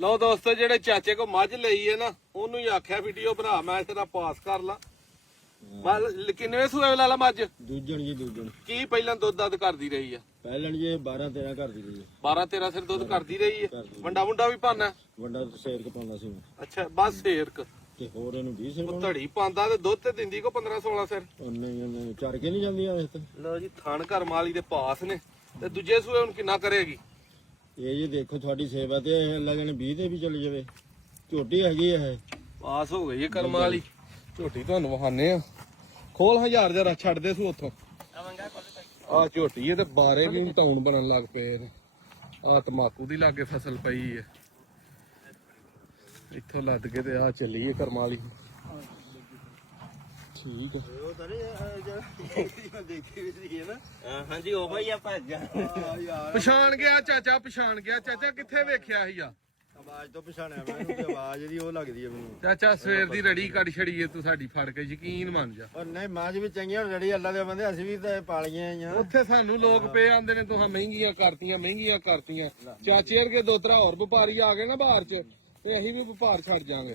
ਲਓ ਦੋਸਤੋ ਜਿਹੜੇ ਚਾਚੇ ਕੋ ਮੱਝ ਲਈ ਹੈ ਨਾ ਉਹਨੂੰ ਹੀ ਆਖਿਆ ਵੀਡੀਓ ਬਣਾ ਮੈਂ ਤੇਰਾ ਪਾਸ ਕਰ ਲਾ। ਕਿੰਨਵੇਂ ਸੂਏ ਲਾ ਲਾ ਮੱਝ? ਦੂਜਣ ਜੀ ਦੂਜਣ। ਕੀ ਪਹਿਲਾਂ ਦੁੱਧ ਦੱਧ ਕਰਦੀ ਰਹੀ ਆ? ਪਹਿਲਣ ਜੀ 12-13 ਕਰਦੀ ਰਹੀ 12-13 ਸਿਰ ਦੁੱਧ ਕਰਦੀ ਰਹੀ ਹੈ। ਵੰਡਾ ਵੁੰਡਾ ਵੀ ਪਾਣਾ? ਵੱਡਾ ਸ਼ੇਰ ਕ ਪਾਉਂਦਾ ਸੀ ਅੱਛਾ ਬਸ ਸ਼ੇਰਕ ਤੇ ਹੋਰ ਇਹਨੂੰ 20 ਸਿਰ ਉਹ ਧੜੀ ਪਾਉਂਦਾ ਤੇ ਦੁੱਧ ਤੇ ਦਿੰਦੀ ਕੋ 15-16 ਸਿਰ। ਉਹਨੇ ਚੜ ਕੇ ਨਹੀਂ ਜਾਂਦੀ ਆ ਇਸ ਲਓ ਜੀ ਥਣ ਘਰ ਵਾਲੀ ਦੇ ਪਾਸ ਨੇ ਤੇ ਦੂਜੇ ਸੂਏ ਹੁਣ ਕਿੰਨਾ ਕਰੇਗੀ? ਇਹ ਜੀ ਦੇਖੋ ਤੁਹਾਡੀ ਸੇਵਾ ਤੇ ਅੱਲਾ ਜਾਨੇ 20 ਤੇ ਵੀ ਚਲੀ ਜਾਵੇ। ਝੋਟੀ ਹੈਗੀ ਇਹ ਪਾਸ ਹੋ ਗਈ ਹੈ ਕਰਮ ਵਾਲੀ ਝੋਟੀ। ਤੁਹਾਨੂੰ ਵਹਾਨੇ ਆ ਖੋਲ 1000 ਜਰਾ ਛੱਡ ਦੇ ਸੂ ਉੱਥੋਂ। ਆ ਝੋਟੀ ਇਹ ਤੇ ਬਾਰੇ ਵੀ ਟਾਉਣ ਬਣਨ ਲੱਗ ਪਏ ਨੇ। ਆ ਤਮਾਕੂ ਦੀ ਲਾਗੇ ਫਸਲ ਪਈ ਹੈ ਇੱਥੋਂ ਲੱਦ ਕੇ ਤੇ ਆ ਚੱਲੀ ਹੈ ਕਰਮ ਵਾਲੀ। ਠੀਕ ਹੈ ਉਹ ਤਾਂ ਨਹੀਂ ਦੇਖੀ ਵੀ ਸੀ ਨਾ। ਹਾਂਜੀ ਉਹ ਭਾਈ ਆ ਭੱਜ ਜਾ ਪਛਾਣ ਗਿਆ ਚਾਚਾ, ਪਛਾਣ ਗਿਆ ਚਾਚਾ। ਕਿੱਥੇ ਵੇਖਿਆ ਸੀ ਆ? ਆਵਾਜ਼ ਤੋਂ ਪਛਾਣਿਆ ਮੈਂ ਇਹਨੂੰ ਤੇ ਆਵਾਜ਼ ਇਹਦੀ ਉਹ ਲੱਗਦੀ ਹੈ ਮੈਨੂੰ। ਚਾਚਾ ਸਵੇਰ ਦੀ ਰੜੀ ਕੱਢ ਛੜੀ ਏ ਤੂੰ ਸਾਡੀ ਫੜ ਕੇ, ਯਕੀਨ ਮੰਨ ਜਾ। ਔਰ ਨਹੀਂ ਮਾਝ ਵੀ ਚੰਗੀਆਂ ਰੜੀ ਅੱਲਾ ਦੇ ਬੰਦੇ ਅਸੀਂ ਵੀ ਤਾਂ ਪਾਲੀਆਂ ਆਈਆਂ। ਉੱਥੇ ਸਾਨੂੰ ਲੋਕ ਪਏ ਆਂਦੇ ਨੇ ਤੁਹਾਂ ਮਹਿੰਗੀਆਂ ਕਰਤੀਆਂ ਮਹਿੰਗੀਆਂ ਕਰਤੀਆਂ। ਚਾਚੇ ਵਰਗੇ ਦੋ ਤਰਾ ਹੋਰ ਵਪਾਰੀ ਆ ਗਏ ਨਾ ਬਾਹਰ ਚ ਤੇ ਅਸੀਂ ਵੀ ਵਪਾਰ ਛੱਡ ਜਾਾਂਗੇ।